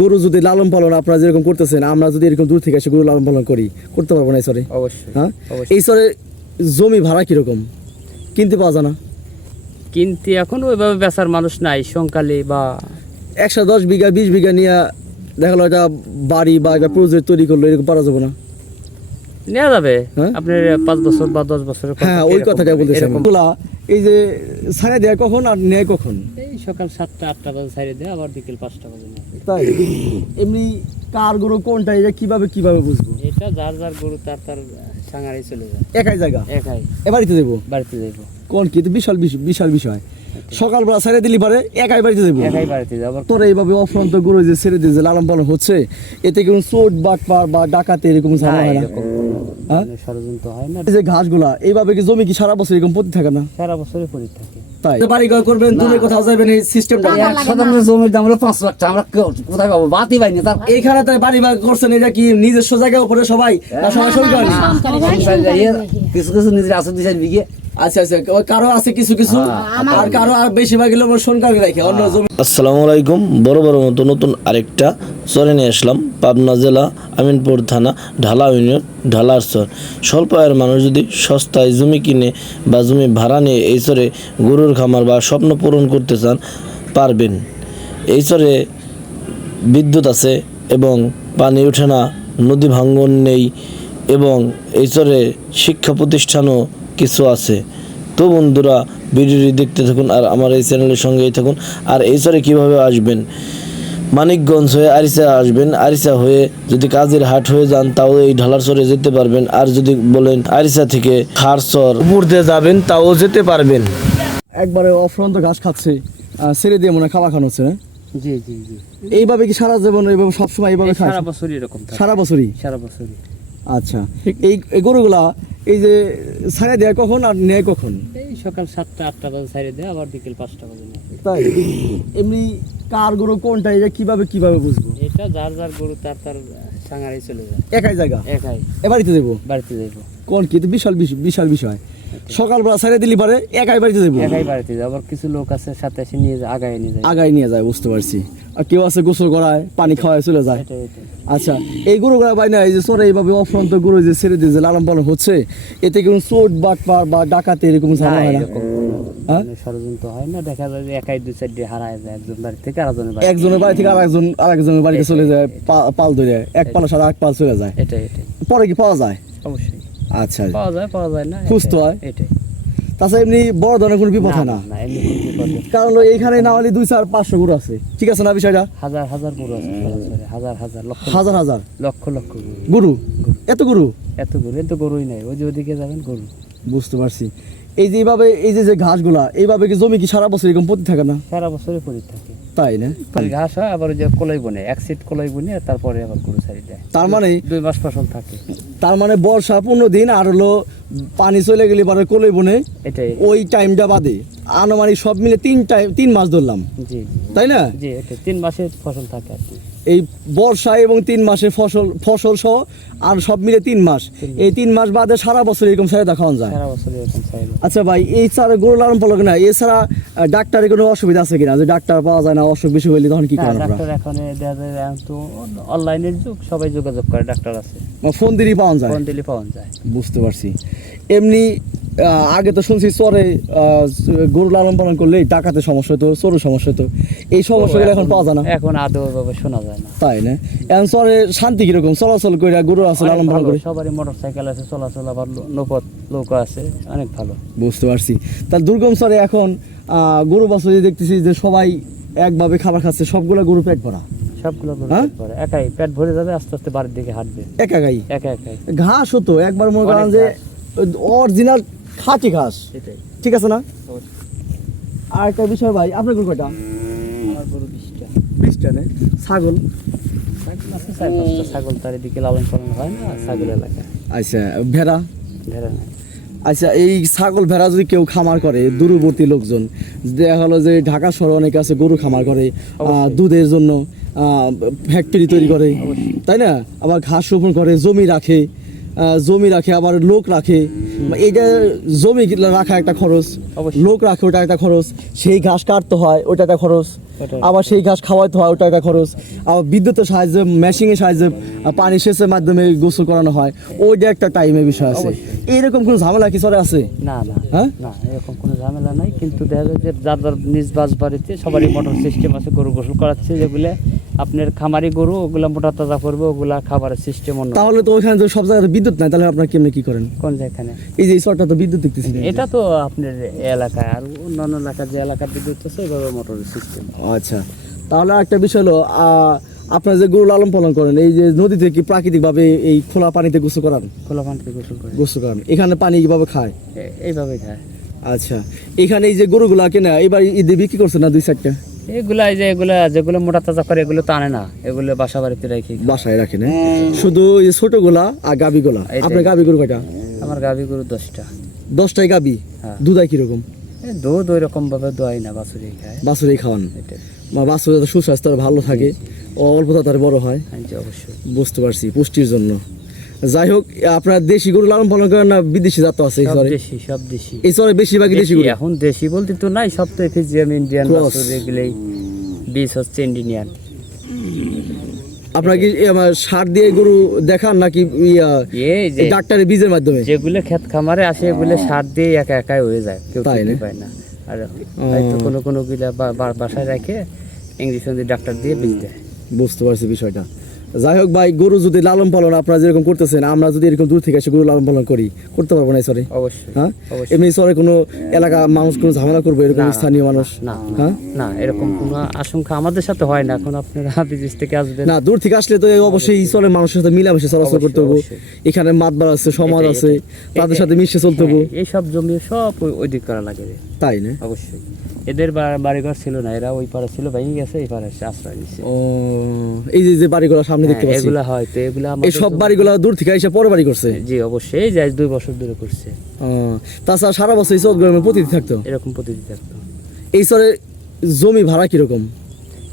গরু যদি লালন পালন আপনারা যেরকম করতেছেন আমরা যদি এরকম দূর থেকে এসে গরু লালন পালন করি করতে পারব না এই সরে? অবশ্যই হ্যাঁ? এই সরে জমি ভাড়া কীরকম? কিনতে পাওয়া যায় না। কিন্তু এখন ওইভাবে বেচার মানুষ নাই সংকালে বা একশো দশ বিঘা বিশ বিঘা নিয়ে দেখা গেলো একটা বাড়ি বা একটা প্রজেক্ট তৈরি করল এরকম পারা যাবে না। নেওয়া যাবে? হ্যাঁ? আপনার পাঁচ বছর বা দশ বছরের হ্যাঁ ওই কথাটা। এই যে ছাড়া দেয় কখন আর নেয় কখন? এই সকাল সাতটা আটটা বাজে ছাড়ে দেয় আবার বিকেল পাঁচটা বাজে তাই? এমনি কার গরু কোনটা এটা কীভাবে কীভাবে বুঝব? এটা যার যার গরু তার তার সাঙারে চলে যায়। একাই জায়গা? একাই। এবারিতে দেবো বাড়িতে যাইব। কোন কি? বিশাল বিশ- বিশাল বিষয়। সকালবেলা ছেড়ে দিলি পারে একাই বাড়িতে দেবো একাই বাড়িতে যাব। তোর এইভাবে অফ্রন্ত গরু যে ছেড়ে দিয়ে যে লালন পালন হচ্ছে এতে কোনো চোট বাটপার বা ডাকাতে এরকম ঝামেলা হয় না হ্যাঁ? ষড়যন্ত্র হয় না। এই যে ঘাসগুলা এইভাবে কি জমি কি সারা বছর এরকম পড়তে থাকে না? সারা বছরই পতি থাকে। তাই। বাড়ি ঘর করবেন তুমি কোথাও যাবেন এই সিস্টেমটা শতাংশ জমির দাম হলো পাঁচ লাখ টাকা। আমরা কোথায় পাবো? বাতি পাইনি তার এইখানে তাই বাড়ি বাড়ি করছেন এটা কি নিজস্ব জায়গায় উপরে সবাই? সবাই সরকার। কিছু কিছু নিজের আছে দুই চার বিঘে। আচ্ছা আচ্ছা কারও আছে কিছু কিছু? আর কারও আর বেশিরভাগ হলো সরকার রাখে অন্য জমি আসসালামু আলাইকুম বড় বড় মতো নতুন আরেকটা চরে নিয়ে আসলাম পাবনা জেলা আমিনপুর থানা ঢালা ইউনিয়ন ঢালার চর। স্বল্প আয়ের মানুষ যদি সস্তায় জমি কিনে বা জমি ভাড়া নিয়ে এই চরে গরুর খামার বা স্বপ্ন পূরণ করতে চান, পারবেন। এই চরে বিদ্যুৎ আছে এবং পানি ওঠে না, নদী ভাঙ্গন নেই এবং এই চরে শিক্ষা প্রতিষ্ঠানও কিছু আছে। তো বন্ধুরা, ভিডিওটি দেখতে থাকুন আর আমার এই চ্যানেলের সঙ্গেই থাকুন। আর এই চরে কীভাবে আসবেন? মানিকগঞ্জ হয়ে আরিসা আসবেন। আরিসা হয়ে যদি কাজের হাট হয়ে যান, তাও এই ঢালার চরে যেতে পারবেন। আর যদি বলেন আরিসা থেকে খারচর উপর দিয়ে যাবেন, তাও যেতে পারবেন। একবারে অফ্রন্ত ঘাস খাচ্ছে ছেড়ে দিয়ে মনে হয় খাবার খানো হচ্ছে না? জি জি জি। এইভাবে কি সারা জীবন এইভাবে সবসময় এইভাবে খায়? সারা বছরই এরকম সারা বছরই? সারা বছরই। আচ্ছা। এই গরুগুলা এই যে ছাড়া দেয় কখন আর নেয় কখন? এই সকাল সাতটা আটটা বাজে ছাড়ে দেয় আবার বিকেল পাঁচটা বাজে তাই? এমনি কার গরু কোনটা এটা কীভাবে কীভাবে বুঝব? এটা যার যার গরু তার তার সাঙারে চলে যায়। একাই জায়গা? একাই। এবারিতে দেবো বাড়িতে যাইব। কোন কি? বিশাল বিশাল বিষয়। সকালবেলা ছেড়ে দিলি পারে একাই বাড়িতে দেবো একাই বাড়িতে যায় আবার কিছু লোক আছে সাথে এসে নিয়ে যায় আগায় নিয়ে যায়। আগায় নিয়ে যায় বুঝতে পারছি। আর কেউ আছে গোসল করায় পানি খাওয়ায় চলে যায়। আচ্ছা এই গরুগুলা ভাই না এই যে চোরে এইভাবে অফ্রন্ত গরু যে ছেড়ে দিয়ে যে লালন পালন হচ্ছে এতে কোনো চোট বাটপার বা ডাকাতে এরকম ঝামেলা হয় না? হ্যাঁ? ষড়যন্ত্র হয় না। দেখা যায় যে একাই দুই চারটে হারায় যায় একজন বাড়ি থেকে আরেকজনের বাড়ি একজনের বাড়ি থেকে আরেকজন আরেকজনের বাড়িতে চলে যায় পাল ধরে এক পালের সাথে এক পাল চলে যায়। এটাই পরে কি পাওয়া যায়? অবশ্যই। আচ্ছা। পাওয়া যায় পাওয়া যায় না খুঁজতে হয়? এটাই। তাছাড়া এমনি বড় ধরনের কোনো বিপদ হয় না। কারণ এইখানে না হলে দুই চার পাঁচশো গরু আছে। ঠিক আছে না বিষয়টা? হাজার হাজার গরু আছে হাজার হাজার লক্ষ হাজার হাজার। লক্ষ লক্ষ গরু এত গরু এত গরু এত গরুই নাই। ওই যে ওদিকে যাবেন গরু। বুঝতে পারছি। এই যে এইভাবে এই যে যে ঘাসগুলা এইভাবে কি জমি কি সারা বছর এরকম পড়তে থাকে না? সারা বছরে পরি থাকে। তাই না ঘাস হয় আবার যে কলাই বনে এক সিট কলাই বনে তারপরে আবার গরু ছাড়ি তার মানে দুই মাস ফসল থাকে। তার মানে বর্ষা পনেরো দিন আর হলো পানি চলে গেলে পরে কলই বনে এটাই। ওই টাইমটা বাদে। আনুমানিক সব মিলে তিন টাইম তিন মাস ধরলাম। জি। তাই না? জি তিন মাসের ফসল থাকে আর কি। এই বর্ষা এবং তিন মাসে ফসল ফসল সহ আর সব মিলে তিন মাস। এই তিন মাস বাদে সারা বছর এরকম চাহিদা খাওয়ান যায়। আচ্ছা ভাই এই ছাড়া গরু লালন পালক না এছাড়া ডাক্তারের কোনো অসুবিধা আছে কিনা? যে ডাক্তার পাওয়া যায় না অসুখ বিসুখ হইলে তখন কি করেন ডাক্তার এখন তো অনলাইনের যুগ সবাই যোগাযোগ করে ডাক্তার আছে। ফোন দিলেই পাওয়া যায়? ফোন দিলে পাওয়া যায়। বুঝতে পারছি। এমনি আগে তো শুনছি চরে গরু লালন পালন করলে টাকাতে সমস্যা হতো চোরের সমস্যা হতো এই সমস্যাগুলো এখন পাওয়া যায় না? এখন আদৌ ভাবে শোনা যায় না। তাই না? এখন চরে শান্তি কীরকম? চলাচল করে গরু আছে লালন পালন করে। সবারই মোটর সাইকেল আছে চলাচল আবার নৌপথ নৌকা আছে অনেক ভালো। বুঝতে পারছি। তার দুর্গম চরে এখন গরু বাছুর দেখতেছি যে সবাই একভাবে খাবার খাচ্ছে সবগুলা গরু পেট ভরা। সবগুলো গরু হ্যাঁ? পেট ভরে। একাই পেট ভরে যাবে আস্তে আস্তে বাড়ির দিকে হাঁটবে। একা একা একাই। ঘাস হতো একবার মনে করেন যে ঘাস। অরিজিনাল খাঁটি ঘাস। সেটাই। ঠিক আছে না? আর একটা বিষয় ভাই আপনার গরু কয়টা? আমার গরু বিশটা। বিশটা নেই ছাগল? ছাগল পাঁচটা। ছাগল তার এদিকে লালন পালন হয় না ছাগল এলাকায়। আচ্ছা ভেড়া? ভেড়া আচ্ছা এই ছাগল ভেড়া যদি কেউ খামার করে দূরবর্তী লোকজন দেখা হলো যে ঢাকা শহরে অনেকে আছে গরু খামার করে দুধের জন্য ফ্যাক্টরি তৈরি করে তাই না? আবার ঘাস রোপণ করে জমি রাখে জমি রাখে আবার লোক রাখে। এইটা জমি রাখা একটা খরচ লোক রাখে ওটা একটা খরচ সেই ঘাস কাটতে হয় ওটা একটা খরচ আবার সেই ঘাস খাওয়াইতে হয় ওটা একটা খরচ। আবার বিদ্যুতের সাহায্যে মেশিনের সাহায্যে পানি সেচের মাধ্যমে গোসল করানো হয়। ওইটা একটা টাইমের বিষয় আছে। এইরকম কোনো ঝামেলা কি সরে আছে? না না হ্যাঁ? না এরকম কোনো ঝামেলা নাই কিন্তু দেখা যায় যে যার যার নিজ বাস বাড়িতে সবারই মোটর সিস্টেম আছে গরু গোসল করাচ্ছে যেগুলো আপনার খামারি গরু ওগুলা মোটা তাজা করবে ওগুলা খাবারের সিস্টেম অন্য। তাহলে তো ওখানে তো সব জায়গায় বিদ্যুৎ নাই তাহলে আপনারা কেমনে কি করেন? কোন জায়গায় এই যে শর্টটা তো বিদ্যুৎ দেখতেছি। এটা তো আপনার এলাকায় আর অন্যান্য এলাকার যে এলাকার বিদ্যুৎ আছে ওইভাবে মোটরের সিস্টেম আচ্ছা তাহলে একটা বিষয় হলো আহ, আপনারা যে গরু লালন পালন করেন এই যে নদীতে কি প্রাকৃতিকভাবে এই খোলা পানিতে গোসল করান? খোলা পানিতে গোসল করে। গোসল করান। এখানে পানি কীভাবে খায়? এইভাবে খায়। আচ্ছা। এখানে এই যে গরুগুলা কেনা এবার ঈদে বিক্রি করছে না দুই চারটা? এগুলা যে এগুলা যেগুলো মোটা তাজা করে এগুলো তো আনে না। এগুলো বাসা বাড়িতে রেখে। বাসায় রাখেন হ্যাঁ? শুধু এই ছোটগুলা আর গাবিগুলা। আপনার গাবি গরু কয়টা? আমার গাভী গরু দশটা। দশটাই গাবি হ্যাঁ। দুধাই কীরকম? দুধ ওই রকম ভাবে দোয়াই না বাছুরি খায়। বাছুরেই খাওয়ান। বা বাছুর যাতে সুস্বাস্থ্য ভালো থাকে। অল্প তাড়াতাড়ি বড় হয়। হ্যাঁ অবশ্যই। বুঝতে পারছি পুষ্টির জন্য। যাই হোক আপনার দেশি গরু লালন পালন করেন না বিদেশি জাত আছে এই দেশি সব দেশি। এই চরে বেশিরভাগই দেশি গরু? এখন দেশি বলতে তো নাই সব তো এফিজিয়াম ইন্ডিয়ান বাছুর এগুলোই। বীজ হচ্ছে ইন্ডিয়ান। আপনার কি আমার সার দিয়ে গরু দেখান নাকি ইয়া ডাক্তারের বীজের মাধ্যমে? যেগুলো ক্ষেত খামারে আসে এগুলো সার দিয়ে একা একাই হয়ে যায় কেউ তাই পায় না। আর হয়তো কোনো কোনো গিলা বাসায় রেখে ইংলিশ ডাক্তার দিয়ে বীজ দেয়। বুঝতে পারছি বিষয়টা। যাই হোক ভাই গরু যদি লালন পালন আপনারা যেরকম করতেছেন আমরা যদি এরকম দূর থেকে এসে গরু লালন পালন করি করতে পারব না সরে অবশ্যই হ্যাঁ? এমনি সরে কোনো এলাকা মানুষ কোনো ঝামেলা করব এরকম স্থানীয় মানুষ? না হ্যাঁ? না এরকম কোনো আশঙ্কা আমাদের সাথে হয় না এখন আপনারা বিদেশ থেকে আসবেন। না দূর থেকে আসলে তো অবশ্যই চলে মানুষের সাথে মিলামিশে চলাচল করতে হবে। এখানে মাতবার আছে সমাজ আছে তাদের সাথে মিশে চলতে হব। হ্যাঁ, এইসব জমি সব ওই- দিক করা লাগে। তাই না? অবশ্যই। এদের বাড়িঘর ছিল না এরা ওই পারে ছিল ভেঙে গেছে এই এসে আশ্রয় নিচ্ছে ও এই যে বাড়িগুলো সামনে দেখতে হ্যাঁ, পাচ্ছি। এগুলা হয়তো এগুলা এই সব বাড়িগুলো দূর থেকে এসে পরে বাড়ি করছে? জি অবশ্যই যায় দুই বছর ধরে করছে। তাছাড়া সারা বছর এই চৌদ্দ গ্রামে প্রতিদিন থাকতো? এরকম প্রতিদিন থাকতো। এই চরে জমি ভাড়া কীরকম?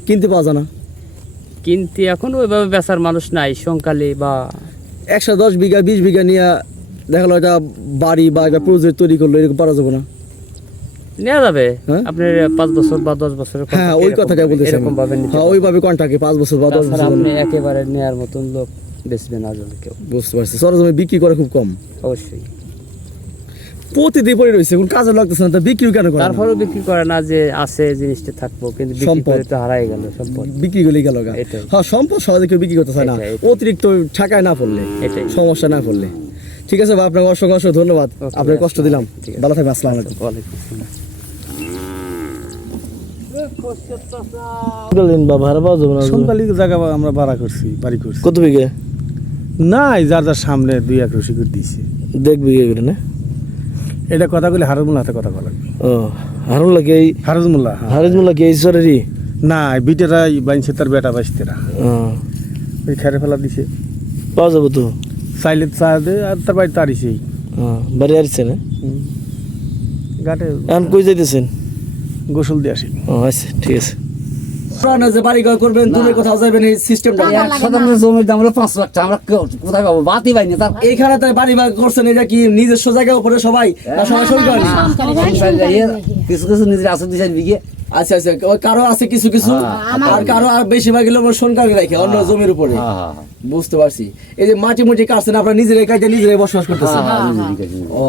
কিনতে পাওয়া যায় না? কিন্তু এখন ওইভাবে বেচার মানুষ নাই সংকালে বা একশো দশ বিঘা বিশ বিঘা নিয়ে দেখাল একটা বাড়ি বা একটা প্রজেক্ট তৈরি করল এরকম পারা যাবে না। নেওয়া যাবে? হ্যাঁ? আপনার পাঁচ বছর বা দশ বছরের হ্যাঁ ওই কথাটা বলতেছি এরকম ভাবে হ্যাঁ ওইভাবে কন্ট্রাক্টে পাঁচ বছর বা দশ বছর আপনি একেবারে মতন লোক জন্য কেউ। বুঝতে পারছি। বিক্রি করে খুব কম। অবশ্যই। প্রতিদিন পড়ে রয়েছে কোন কাজে লাগতেছে না তা বিক্রি কেন করে না? তারপরেও বিক্রি করে না যে আছে জিনিসটা থাকব কিন্তু সম্পদ। তো হারাই গেল সম্পদ। বিক্রি গেল হ্যাঁ সম্পদ সহজে কেউ বিক্রি করতে চায় না। অতিরিক্ত ঠাকায় না পড়লে সমস্যা না পড়লে। ঠিক আছে আপনাকে অসংখ্য অসংখ্য ধন্যবাদ। আপনাকে কষ্ট দিলাম। ভালো থাকবেন আসসালামু আলাইকুম। বা ভাড়া পাওয়া যাবে না সোনকালি জায়গা আমরা ভাড়া করছি বাড়ি করছি। কত বিঘে? নাই যার যার সামনে দুই এক রসি করে দিয়েছি। দেখ বিঘে করে না? এটা কথা বলে হারুজমুল্লা হাতে কথা বলা ও হারুজমুল্লাহ হ্যাঁ। হারিজমুল্লা কি এই চরেরই না বিটেরা বাইনছে তার বেটা বাইশতেরা। ও, ওই খেরে ফেলা দিছে। পাওয়া যাবে তো? চাইলে চা দে আর তার বাড়ি তারিছেই ও, বাড়ি আসছে না? ঘাটে এখন কই যাইতেছেন? গোসল দিয়ে আসি। ও আচ্ছা ঠিক আছে। আপনারা যে বাড়ি ঘর করবেন দূরে কোথাও যাবেন এই সিস্টেমটা শতাংশ জমির দাম হলো পাঁচ লাখ টাকা। আমরা কোথায় পাবো? বাতি পাইনি তার এইখানে তাই বাড়ি বাড়ি করছেন এটা কি নিজস্ব উপরে সবাই না সবাই সরকারি। কিছু কিছু নিজের আছে দুই বিঘে। আচ্ছা আচ্ছা কারও আছে কিছু কিছু? আর কারও আর বেশিরভাগ হলো সরকারি রাখে অন্য জমির উপরে। হ্যাঁ, বুঝতে পারছি। এই যে মাটি মুটি কাটছেন আপনারা নিজেরাই কাটে নিজেরাই বসবাস করতেছেন? ও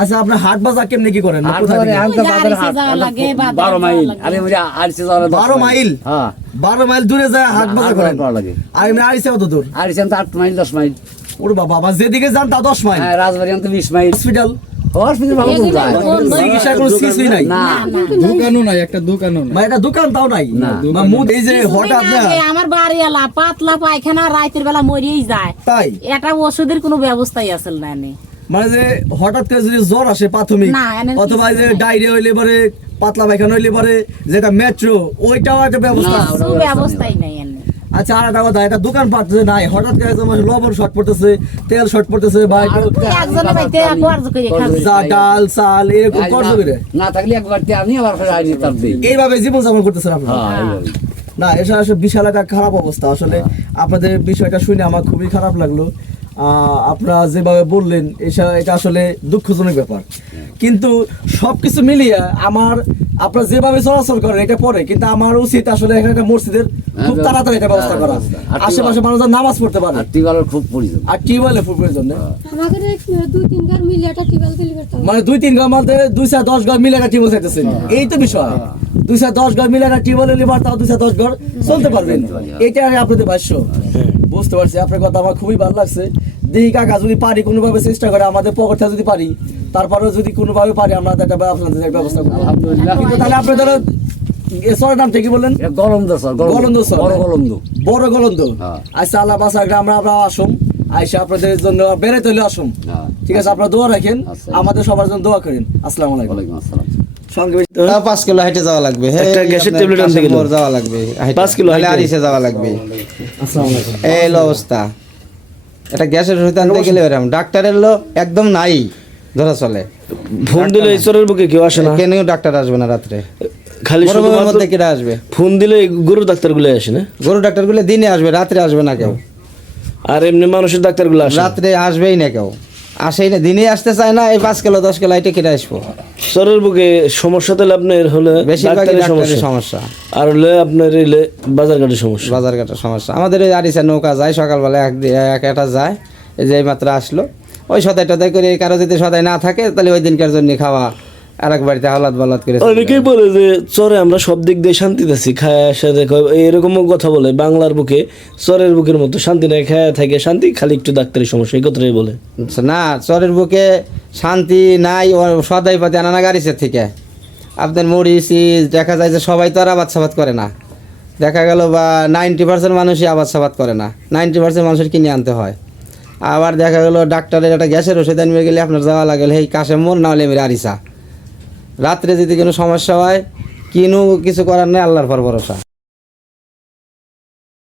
আচ্ছা আপনার হাট বাজার কেমনি কি করেন? বারো মাইল। আমি বারো মাইল? হ্যাঁ। বারো মাইল দূরে যায় হাট বাজার করেন? আর এমনি আইসে কত দূর? আড়ছে তো আট মাইল দশ মাইল। ওরে বাবা আমার যেদিকে যান তা দশ মাইল। হ্যাঁ রাজবাড়ি আনতে বিশ মাইল। হসপিটাল? আমার বাড়ি পাতলা পায়খানা রাতের বেলা মরিয়েই যায়। তাই? এটা ওষুধের কোনো ব্যবস্থাই আসল না। মানে যে হঠাৎ করে যদি জ্বর আসে প্রাথমিক অথবা যে ডায়রিয়া হইলে পরে পাতলা পায়খানা হইলে পরে যেটা মেট্রো ওইটাও একটা ব্যবস্থা। ব্যবস্থাই নাই আচ্ছা আর একটা কথা এটা দোকান পাচ্ছে নাই হঠাৎ করে তোমার লবণ শর্ট পড়তেছে তেল শর্ট পড়তেছে বা একটু কর্জ ডাল চাল এরকম কষ্ট করে? না থাকলে একবার আমি আবার ফের আইনি তার দিই এইভাবে জীবন যাপন করতেছেন আপনারা হ্যাঁ না এটা আসলে বিশাল একটা খারাপ অবস্থা। আসলে আপনাদের বিষয়টা শুনে আমার খুবই খারাপ লাগল। আপনারা যেভাবে বললেন এটা এটা আসলে দুঃখজনক ব্যাপার। কিন্তু সবকিছু মিলিয়ে আমার আপনারা যেভাবে চলাচল করেন এটা পরে কিন্তু আমার উচিত আসলে এখানে একটা মসজিদের খুব হ্যাঁ, তাড়াতাড়ি একটা ব্যবস্থা করা। আশেপাশে মানুষ যেন নামাজ পড়তে পারে। আর টিউবওয়েলের খুব প্রয়োজন। আর টিউবওয়েলে ফুল প্রয়োজন আমাদের এই দুই তিন ঘর মিলে একটা টিউবওয়েল তৈরি করতে হবে। মানে দুই তিন ঘর মধ্যে দুই চার দশ ঘর মিলে একটা টিউবওয়েল চাইতেছেন। এই তো বিষয়। দুই চার দশ ঘর মিলে একটা টিউবওয়েল লিবার তাও দুই চার দশ ঘর চলতে পারবেন। এটা আপনাদের ভাষ্য। বুঝতে পারছি আপনার কথা আমার খুবই ভালো লাগছে। দেখি কাকা যদি পারি কোনোভাবে চেষ্টা করে আমাদের পকেটটা যদি পারি তারপরেও যদি কোনোভাবে পারি আমরা একটা আপনাদের ব্যবস্থা করব। আলহামদুলিল্লাহ। কিন্তু তাহলে আপনাদের সরের নাম থেকে বললেন? গলন্দ স্যার গলন্দ। স্যার। বড় গলন্দ। বড় গলন্দ। হ্যাঁ। আচ্ছা আল্লাহ বাসা আমরা আমরা আসুম আইসা আপনাদের জন্য বেড়াইতে হলে আসুম। হ্যাঁ। ঠিক আছে আপনারা দোয়া রাখেন আচ্ছা। আমাদের সবার জন্য দোয়া করেন। আসসালামু আলাইকুম। আসসালাম। পাঁচ কিলো হাইটে যাওয়া লাগবে। একটা গ্যাসের ট্যাবলেট আনতে গেলে। যাওয়া লাগবে পাঁচ কিলো হাইটে। যাওয়া লাগবে। এই অবস্থা। এটা গ্যাসের ওষুধ আনতে গেলে এরকম। ডাক্তারের লোক একদম নাই ধরা চলে। ফোন দিলে ঈশ্বরের বুকে কেউ আসে না। কেন ডাক্তার আসবে না রাত্রে। খালি সময়ের মধ্যে কেটে আসবে? ফোন দিলে গরু ডাক্তারগুলো আসে না? গরু ডাক্তারগুলো দিনে আসবে রাত্রে আসবে না কেউ। আর এমনি মানুষের ডাক্তারগুলো আসে রাত্রে আসবেই না কেউ। আসেই না দিনে আসতে চায় না এই পাঁচ কিলো দশ কিলো এটা কেটে আসব। চরের বুকে সমস্যা তাহলে আপনার হলে বেশিরভাগই ডাক্তারের সমস্যা। আর হলে আপনার এলে বাজার ঘাটের সমস্যা। বাজার ঘাটের সমস্যা। আমাদের ওই আরিসা নৌকা যায় সকালবেলা এক এক একটা যায় এই যে এই মাত্র আসলো। ওই সদাই টদাই করে কারও যদি সদাই না থাকে তাহলে ওই দিনকার জন্য খাওয়া আর এক বাড়িতে হালাত বালাত করে অনেকেই বলে যে চরে আমরা সব দিক দিয়ে শান্তিতে আছি খায় সাথে এরকমও কথা বলে বাংলার বুকে চরের বুকের মতো শান্তি নাই খায় থাকে শান্তি খালি একটু ডাক্তারের সমস্যা এই কথাটাই বলে। আচ্ছা, না চরের বুকে শান্তি নাই সদাই পাতি আনা গাড়িছে থেকে। আপনার সিজ দেখা যায় যে সবাই তো আর আবাদ সাবাদ করে না। দেখা গেল বা নাইনটি পার্সেন্ট মানুষই আবাদ সাবাদ করে না। নাইনটি পার্সেন্ট মানুষের কিনে আনতে হয়। আবার দেখা গেল ডাক্তারের একটা গ্যাসের ওষুধ আনবে গেলে আপনার যাওয়া লাগে এই কাশে মোর না হলে মেরে আরিসা রাত্রে যদি কোনো সমস্যা হয় কিনু কিছু করার নেই আল্লাহর পর ভরসা।